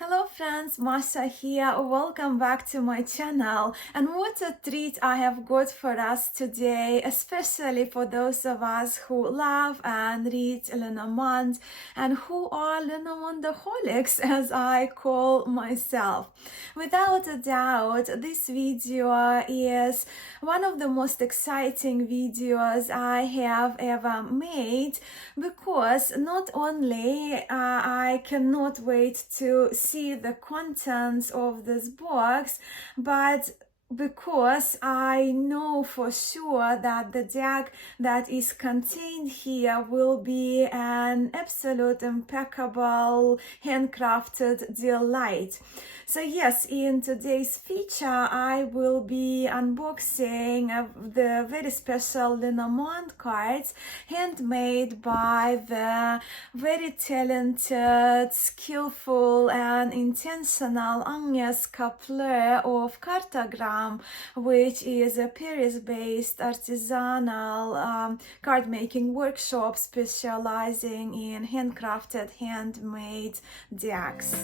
Hello friends, Mascha here. Welcome back to my channel. And what a treat I have got for us today, especially for those of us who love and read Lenormand and who are Lenormandaholics, as I call myself. Without a doubt, this video is one of the most exciting videos I have ever made, because not only I cannot wait to see the contents of this box, but because I know for sure that the deck that is contained here will be an absolute impeccable handcrafted delight. So yes, in today's feature I will be unboxing the very special Lenormand cards handmade by the very talented, skillful and intentional Agnes Kappler of Kartograme, which is a Paris-based artisanal card-making workshop specializing in handcrafted, handmade decks.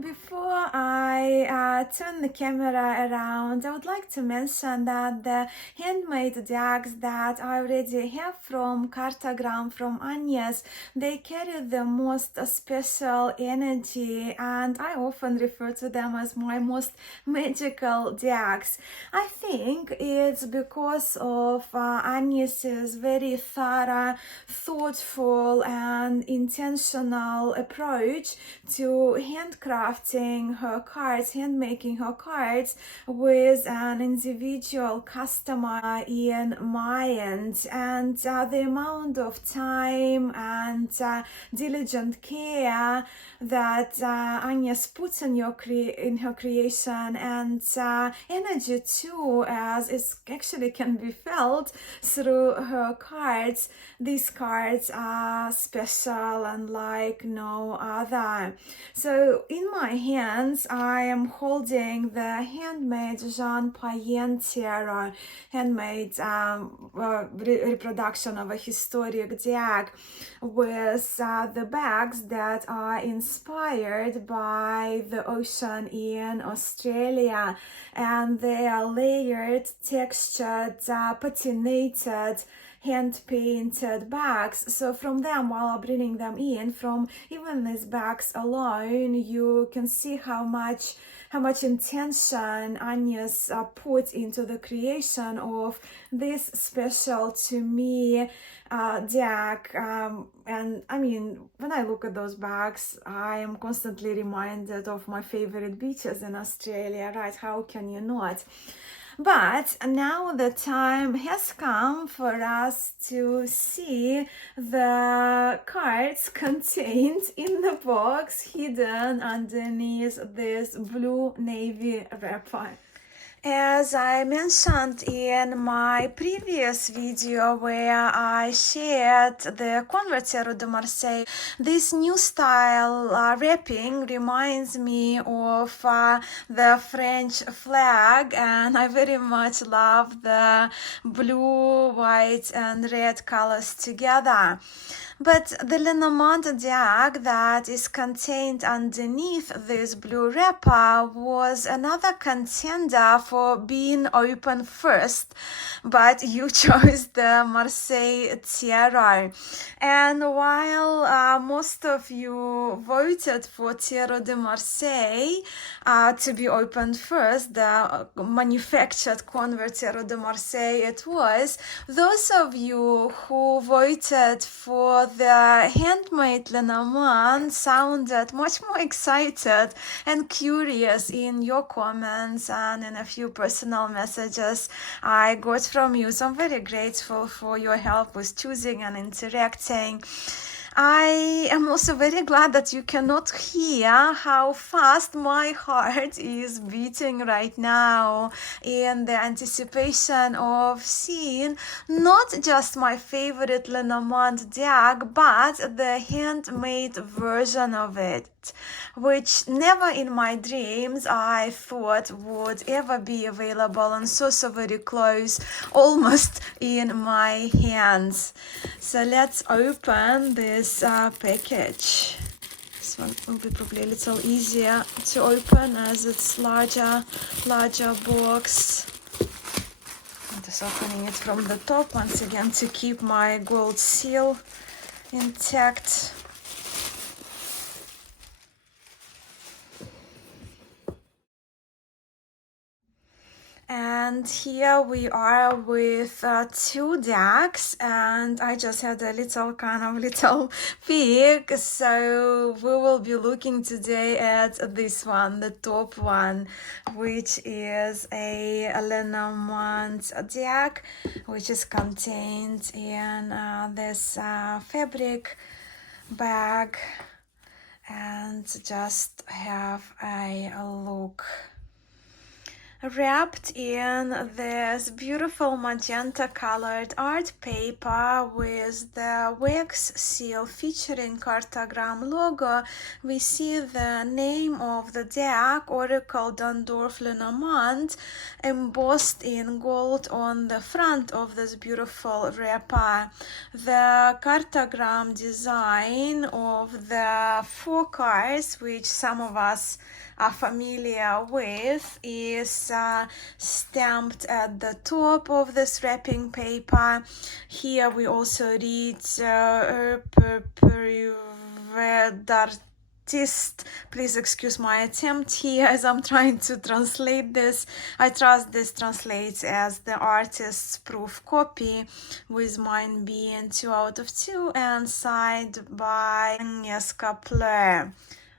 Before I turn the camera around, I would like to mention that the handmade decks that I already have from Kartograme, from Agnes, they carry the most special energy, and I often refer to them as my most magical decks. I think it's because of Agnes's very thorough, thoughtful and intentional approach to handcrafting her cards, handmaking her cards with an individual customer in mind, and the amount of time and diligent care that Agnes puts in her creation, and energy too, as it actually can be felt through her cards. These cards are special and like no other. So in my hands I am holding the Handmade Jean Payen Tarot, handmade reproduction of a historic deck, with the bags that are inspired by the ocean in Australia, and they are layered, textured, patinated, hand-painted bags. So from them, while I'm bringing them in, from even these bags alone, you can see how much intention Agnes put into the creation of this special to me deck. And I mean, when I look at those bags, I am constantly reminded of my favorite beaches in Australia, right? How can you not? But now the time has come for us to see the cards contained in the box hidden underneath this blue navy wrapper. As I mentioned in my previous video where I shared the Convertiero de Marseille, this new style wrapping reminds me of the French flag, and I very much love the blue, white and red colors together. But the Lenormand deck that is contained underneath this blue wrapper was another contender for being open first, but you chose the Marseille Tarot. And while most of you voted for Tarot de Marseille to be opened first, the manufactured Convertiero de Marseille it was, those of you who voted for the handmade Lenormand sounded much more excited and curious in your comments and in a few personal messages I got from you. So I'm very grateful for your help with choosing and interacting. I am also very glad that you cannot hear how fast my heart is beating right now in the anticipation of seeing not just my favorite Lenormand deck, but the handmade version of it. which never in my dreams I thought would ever be available, and so very close, almost in my hands. So let's open this package. This one will be probably a little easier to open as it's larger box. I'm just opening it from the top once again to keep my gold seal intact. And here we are with 2 decks, and I just had a little peek. So we will be looking today at this one, the top one, which is a Lenormand deck, which is contained in this fabric bag, and just have a look. Wrapped in this beautiful magenta colored art paper with the wax seal featuring Kartograme logo, we see the name of the deck, Oracle Dondorf Lenormand, embossed in gold on the front of this beautiful wrapper. The Kartograme design of the 4 cards, which some of us are familiar with, is stamped at the top of this wrapping paper. Here we also read d'artiste. Please excuse my attempt here as I'm trying to translate this. I trust this translates as the artist's proof copy, with mine being 2 out of 2 and signed by Agnes Kappler.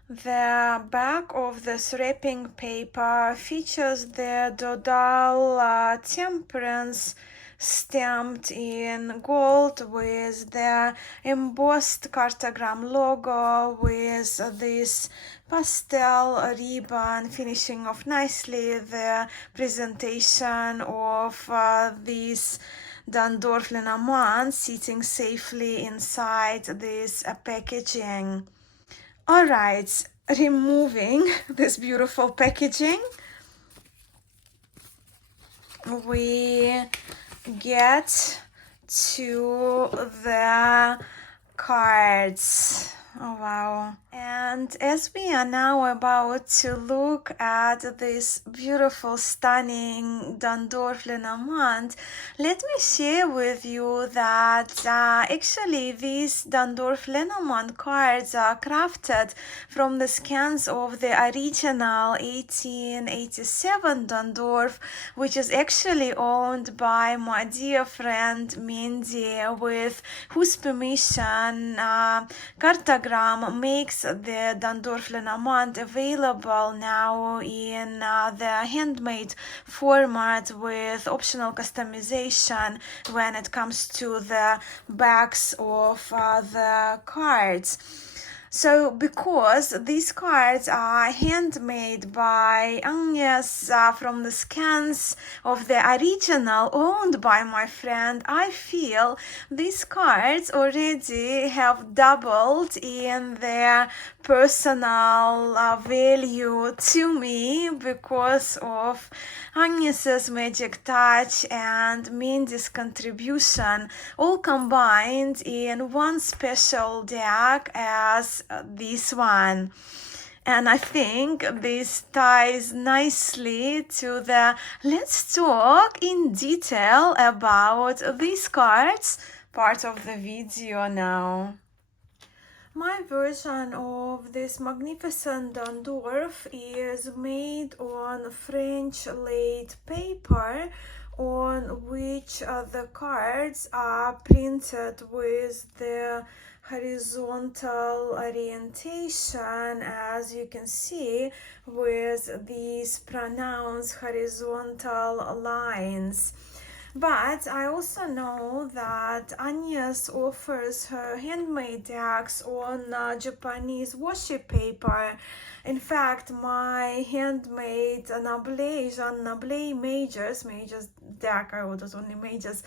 The back of this wrapping paper features the Dondorf Temperance stamped in gold with the embossed Kartograme logo, with this pastel ribbon finishing off nicely the presentation of this Dondorf Lenormand sitting safely inside this packaging. Alright, removing this beautiful packaging, we get to the cards. Oh wow. And as we are now about to look at this beautiful, stunning Dondorf Lenormand, let me share with you that actually these Dondorf Lenormand cards are crafted from the scans of the original 1887 Dondorf, which is actually owned by my dear friend Mindy, with whose permission Kartograme makes the Dondorf Lenormand available now in the handmade format, with optional customization when it comes to the backs of the cards. So because these cards are handmade by Agnes from the scans of the original owned by my friend, I feel these cards already have doubled in their personal value to me because of Agnes's magic touch and Mindy's contribution, all combined in one special deck as this one. And I think this ties nicely to the let's talk in detail about these cards part of the video now. My version of this magnificent Dondorf is made on French laid paper, on which the cards are printed with the horizontal orientation, as you can see, with these pronounced horizontal lines. But I also know that Agnes offers her handmade decks on Japanese washi paper. In fact, my handmade Jean Nablet majors deck, I ordered only majors,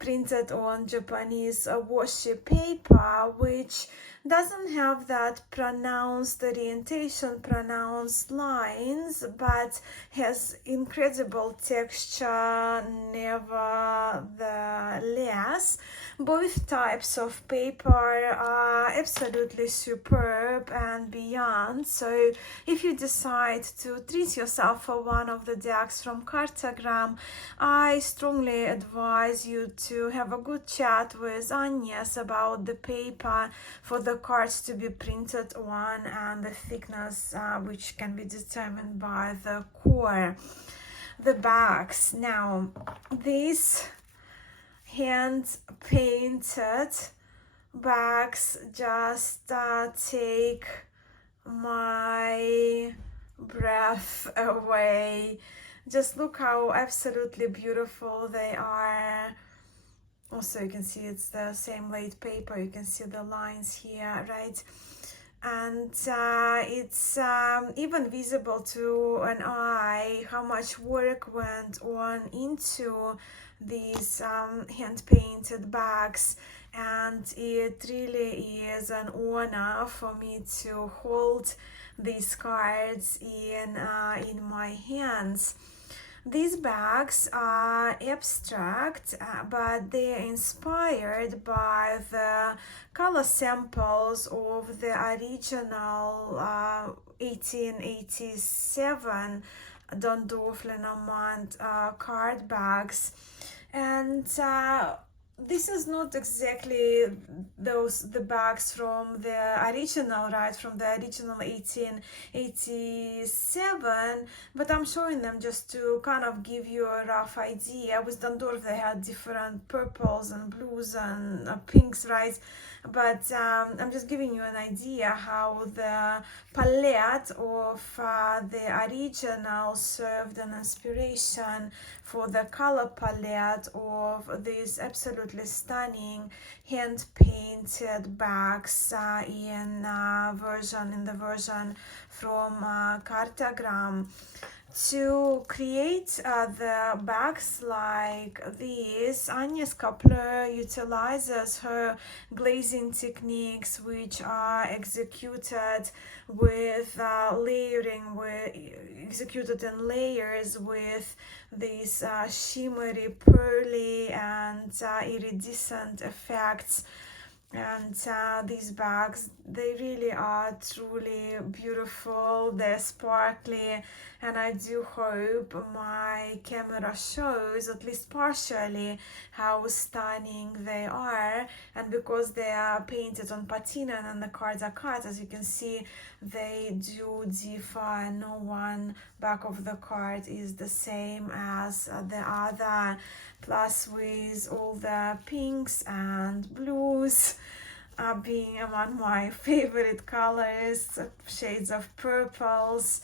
printed on Japanese washi paper, which doesn't have that pronounced orientation, pronounced lines, but has incredible texture nevertheless. Both types of paper are absolutely superb and beyond. So if you decide to treat yourself for one of the decks from Kartograme, I strongly advise you to have a good chat with Agnes about the paper for the cards to be printed on and the thickness, which can be determined by the core. The bags. Now, these hand painted bags just take my breath away. Just look how absolutely beautiful they are. Also, you can see it's the same laid paper. You can see the lines here, right? And it's even visible to an eye how much work went on into these hand-painted bags, and it really is an honor for me to hold these cards in my hands. These bags are abstract, but they are inspired by the color samples of the original 1887 Dondorf Lenormand card bags. And this is not exactly the bags from the original, right, from the original 1887, but I'm showing them just to kind of give you a rough idea. With Dondorf they had different purples and blues and pinks, right, but I'm just giving you an idea how the palette of the original served an inspiration for the color palette of these absolutely stunning hand-painted bags in the version from Kartograme. To create the bags like these, Agnes Kappler utilizes her glazing techniques, which are executed with layering, executed in layers with these shimmery, pearly, and iridescent effects. And these bags, they really are truly beautiful. They're sparkly, and I do hope my camera shows at least partially how stunning they are. And because they are painted on patina and the cards are cut, as you can see, they do differ, and no one back of the card is the same as the other. Plus, with all the pinks and blues being among my favorite colors, shades of purples,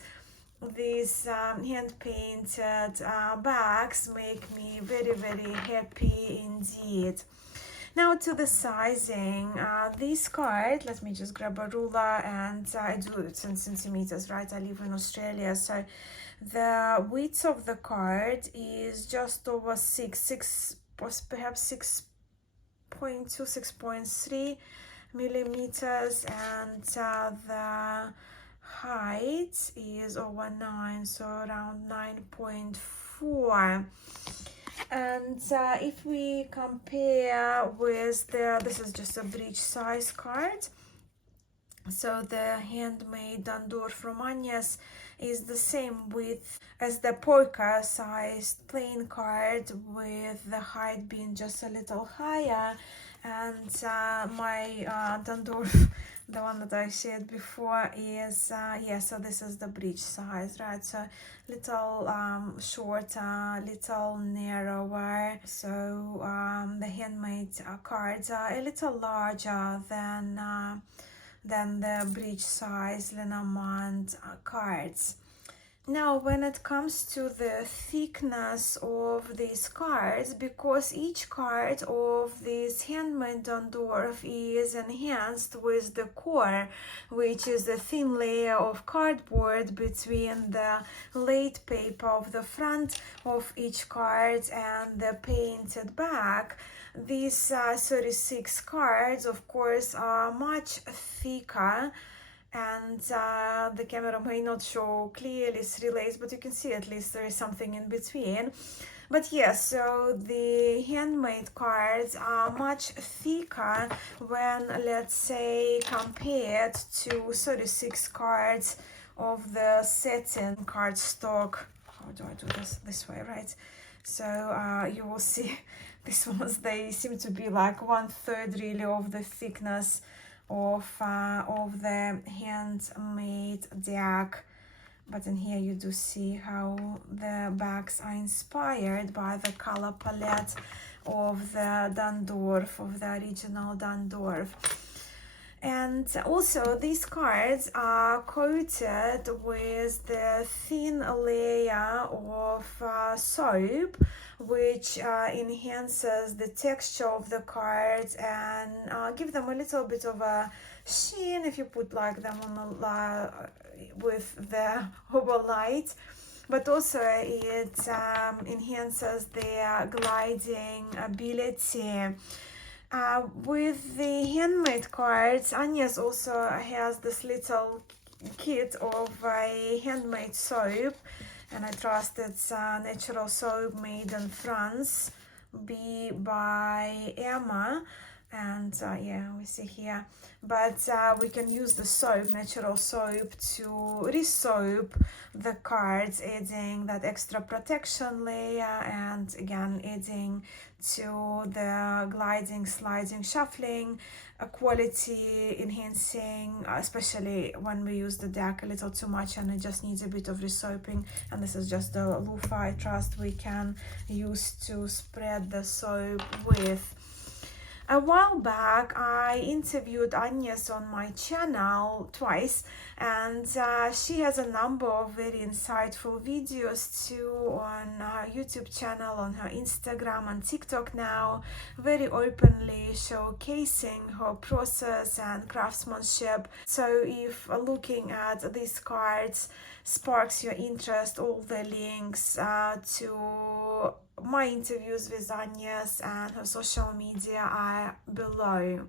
these hand-painted bags make me very, very happy indeed. Now to the sizing. This card, let me just grab a ruler, and I do it in centimeters, right? I live in Australia, so the width of the card is just over perhaps 6.2, 6.3 millimeters, and the height is over 9, so around 9.4. And if we compare with this is just a bridge size card. So the Handmade Dondorf Romanias is the same width as the polka sized plain card, with the height being just a little higher. And my Dondorf, the one that I shared before, is so this is the bridge size, right? So little shorter, little narrower. So the handmade cards are a little larger than the bridge size Lenormand cards. Now, when it comes to the thickness of these cards, because each card of this handmade Dondorf is enhanced with the core, which is a thin layer of cardboard between the laid paper of the front of each card and the painted back. These 36 cards, of course, are much thicker, and the camera may not show clearly 3 layers, but you can see at least there is something in between. But yes, so the handmade cards are much thicker when, let's say, compared to 36 cards of the satin cardstock. How do I do this way, right? So you will see these ones, they seem to be like 1/3 really of the thickness of the handmade deck. But in here you do see how the bags are inspired by the color palette of the Dondorf, of the original Dondorf. And also these cards are coated with the thin layer of soap, which enhances the texture of the cards and give them a little bit of a sheen if you put like them on with the overlight. But also it enhances their gliding ability. With the handmade cards, Agnes also has this little kit of a handmade soap, and I trust it's natural soap made in France, by Emma. And yeah, we see here, but we can use the soap, natural soap, to re-soap the cards, adding that extra protection layer, and again adding to the gliding, sliding, shuffling quality, enhancing, especially when we use the deck a little too much and it just needs a bit of resoaping. And this is just the loofah I trust we can use to spread the soap with. A while back, I interviewed Agnes on my channel twice, and she has a number of very insightful videos too on her YouTube channel, on her Instagram and TikTok now, very openly showcasing her process and craftsmanship. So if looking at these cards sparks your interest, all the links to my interviews with Agnes and her social media are below.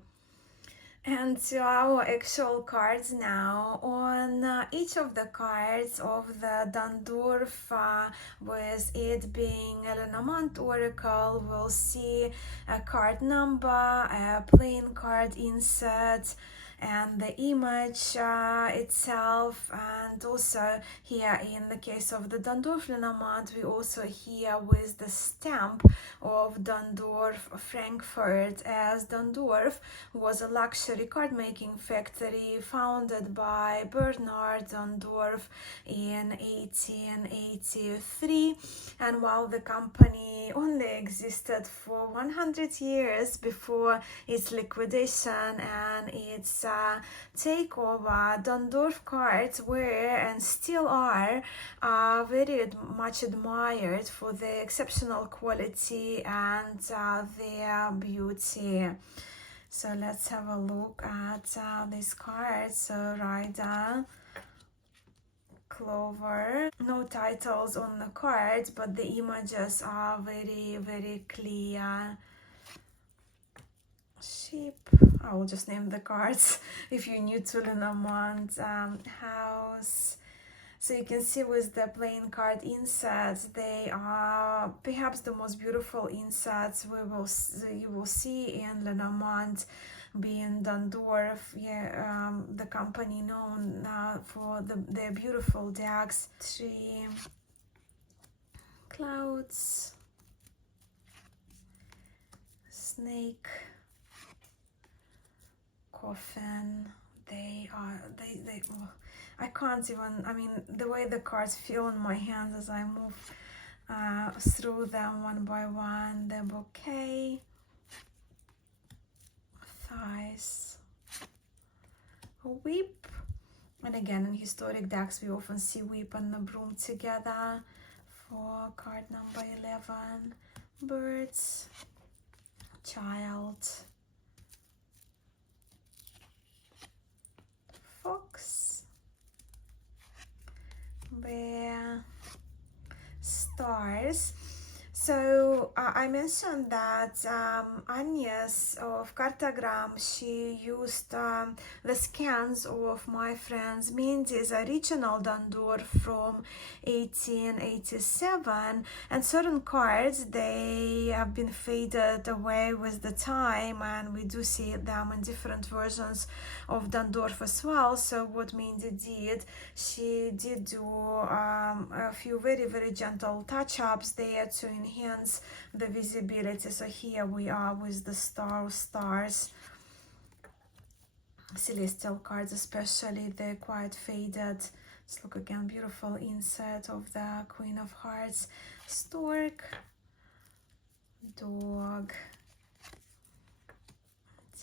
And to our actual cards now. On each of the cards of the Dondorf, with it being a Lenormand oracle, we'll see a card number, a plain card insert, and the image itself. And also here in the case of the Dondorf Lenormand, we also here with the stamp of Dondorf Frankfurt, as Dondorf was a luxury card making factory founded by Bernard Dondorf in 1883. And while the company only existed for 100 years before its liquidation and its takeover, Dondorf cards were and still are very much admired for their exceptional quality and their beauty. So let's have a look at these cards. So Rider, Clover, no titles on the cards, but the images are very, very clear. Sheep, I will just name the cards if you're new to Lenormand. House. So you can see with the plain card inserts, they are perhaps the most beautiful inserts you will see in Lenormand, being Dondorf, the company known for their beautiful decks. 3 clouds, snake, coffin. They I can't even, I mean, the way the cards feel in my hands as I move through them one by one. The bouquet, thighs, whip, And again, in historic decks, we often see whip and the broom together. For card number 11, birds, child, fox, bear, stars. So I mentioned that Agnes of Kartograme, she used the scans of my friend's Mindy's original Dondorf from 1887, and certain cards, they have been faded away with the time, and we do see them in different versions of Dondorf as well. So what Mindy did, she did do a few very gentle touch-ups there to enhance the visibility. So here we are with the stars, celestial cards especially, they're quite faded. Let's look again, beautiful insert of the Queen of Hearts, stork, dog,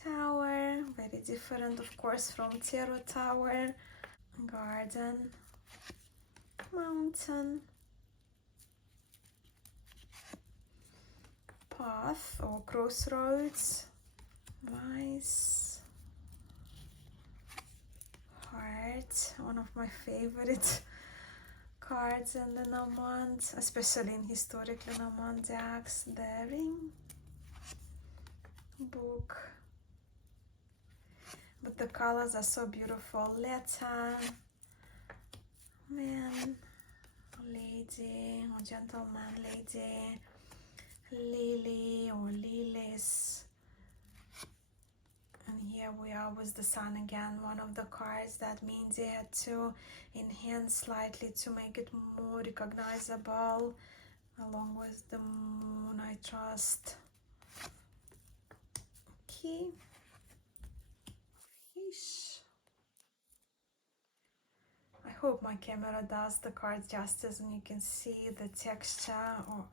tower, very different of course from tarot tower, garden, mountain, path or crossroads, mice, heart, one of my favorite cards in Lenormand, especially in historic Lenormand decks, the ring, book, but the colors are so beautiful, letter, man, lady or gentleman, lady, lily or lilies, and here we are with the sun again, one of the cards that means they had to enhance slightly to make it more recognizable, along with the moon, I trust. Okay, fish. I hope my camera does the cards justice and you can see the texture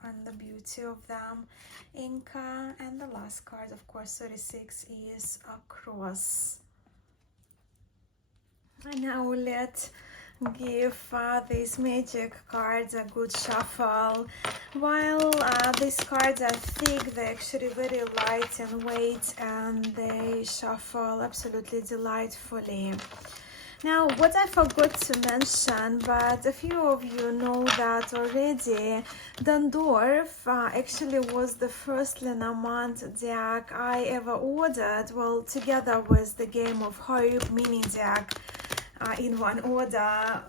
and the beauty of them. Inca, and the last card, of course, 36, is a cross. And now let's give these magic cards a good shuffle. While these cards are thick, they're actually very light in weight and they shuffle absolutely delightfully. Now, what I forgot to mention, but a few of you know that already, Dondorf actually was the first Lenormand deck I ever ordered, well, together with the Game of Hope mini deck in one order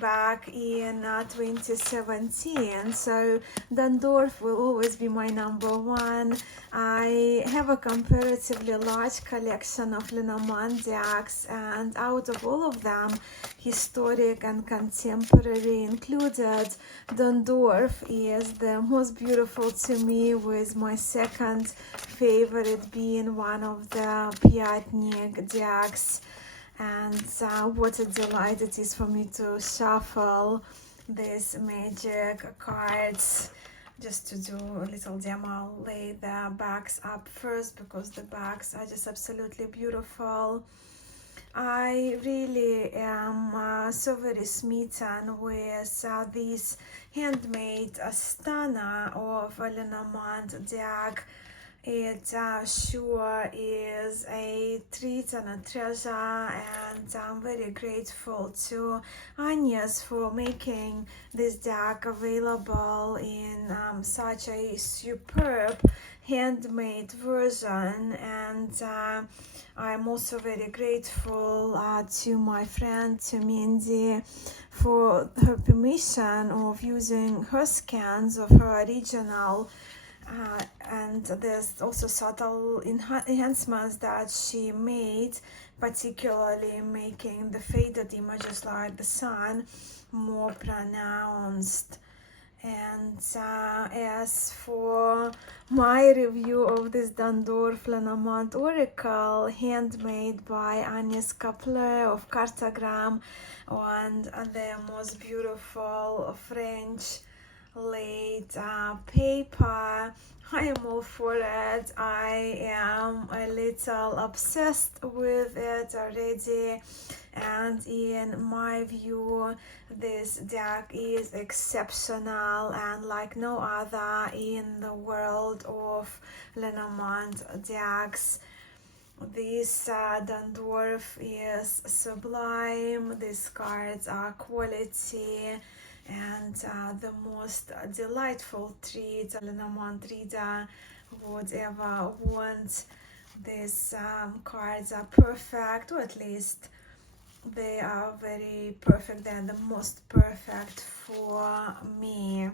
back in 2017. So Dondorf will always be my number one. I have a comparatively large collection of Lenormand decks, and out of all of them, historic and contemporary included, Dondorf is the most beautiful to me, with my second favorite being one of the Piatnik decks. And what a delight it is for me to shuffle these magic cards. Just to do a little demo, I'll lay the backs up first because the backs are just absolutely beautiful. I really am so very smitten with this handmade Astana of a Lenormand deck. It sure is a treat and a treasure, and I'm very grateful to Agnes for making this deck available in such a superb handmade version. And I'm also very grateful to my friend, to Mindy, for her permission of using her scans of her original. And there's also subtle enhancements that she made, particularly making the faded images like the sun more pronounced. And as for my review of this Dondorf Lenormand Oracle, handmade by Agnes Kappler of Kartograme, and the most beautiful French laid paper. I am all for it. I am a little obsessed with it already, and in my view this deck is exceptional and like no other in the world of Lenormand decks. This Dondorf is sublime, these cards are quality, and the most delightful treat a Lenormand reader would ever want. These cards are perfect, or at least they are very perfect. They're the most perfect for me.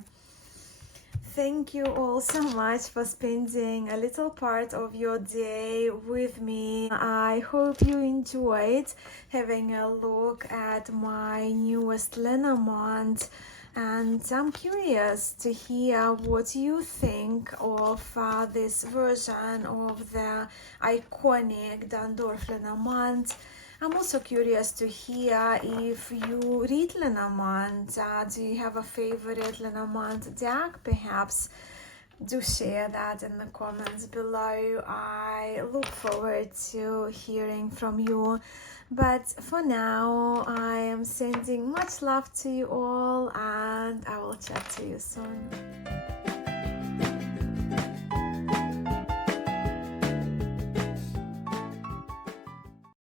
Thank you all so much for spending a little part of your day with me. I hope you enjoyed having a look at my newest Lenormand, and I'm curious to hear what you think of this version of the iconic Dondorf Lenormand. I'm also curious to hear if you read Lenormand. Do you have a favorite Lenormand deck? Perhaps do share that in the comments below. I look forward to hearing from you. But for now, I am sending much love to you all, and I will chat to you soon.